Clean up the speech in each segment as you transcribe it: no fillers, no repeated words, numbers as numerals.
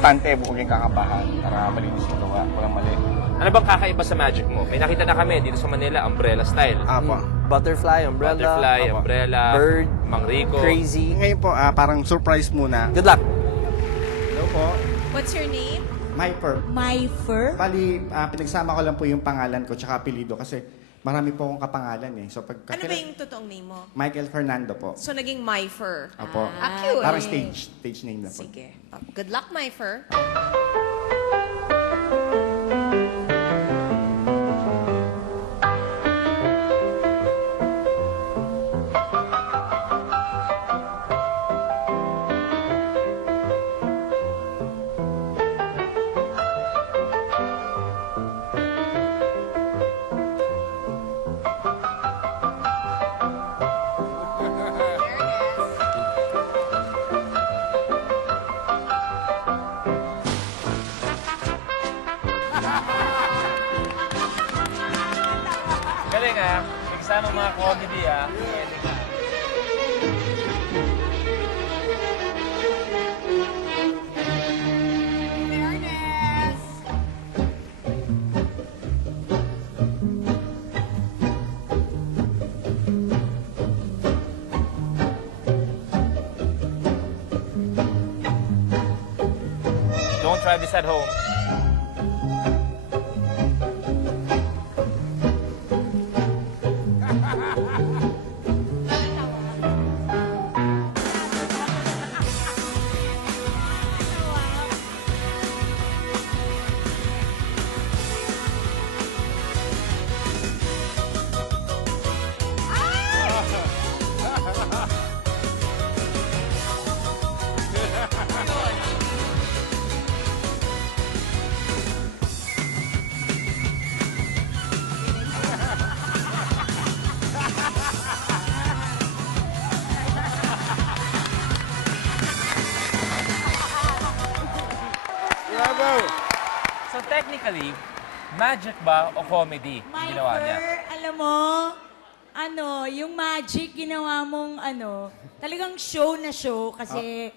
importante, huwag kayong kakabahan para malinis yung gawa. Walang mali. Ano bang kakaiba sa magic mo? May nakita na kami dito sa Manila, umbrella style. Apo. Butterfly, umbrella, Butterfly, Apo. umbrella, bird, Mang Rico. crazy. Ngayon po, parang surprise muna. Good luck. Hello po. What's your name? Myper. Myfer? Bali, pinagsama ko lang po yung pangalan ko tsaka apelido kasi marami po akong kapangalan eh. So pag Ano ba yung totoong name mo? Michael Fernando po. So, naging Myfer. Apo. Cute. Parang stage name na po. Sige. Good luck, Myfer. Galing ah. Nagsama mga comedy ah. Pwede ka. Don't try this at home. So technically, magic ba o comedy yung ginawa niya? Myfer, alam mo, yung magic ginawa mong talagang show na show kasi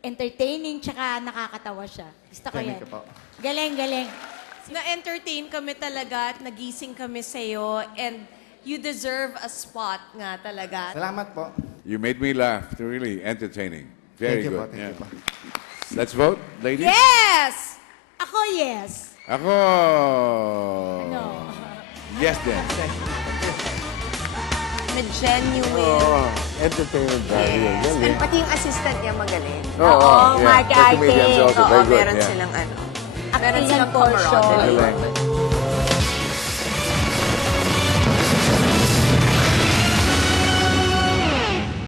entertaining tsaka nakakatawa siya. Gusto ko Thank yan. you po. Galing, galing. Na-entertain kami talaga at nagising kami sa'yo and you deserve a spot nga talaga. Salamat po. You made me laugh. They're really entertaining. Very Thank you po. good. Thank you po. Let's vote, ladies. Yes! Ako, yes. Ako. No. Yes, then. Genuine. Entertainment value. Yes. Galing. And pati yung assistant niya magaling. Oo, yeah. Mark The comedians Arte. also Oo, very good. meron Yeah. silang meron Acting silang portion. camaraderie. Galing.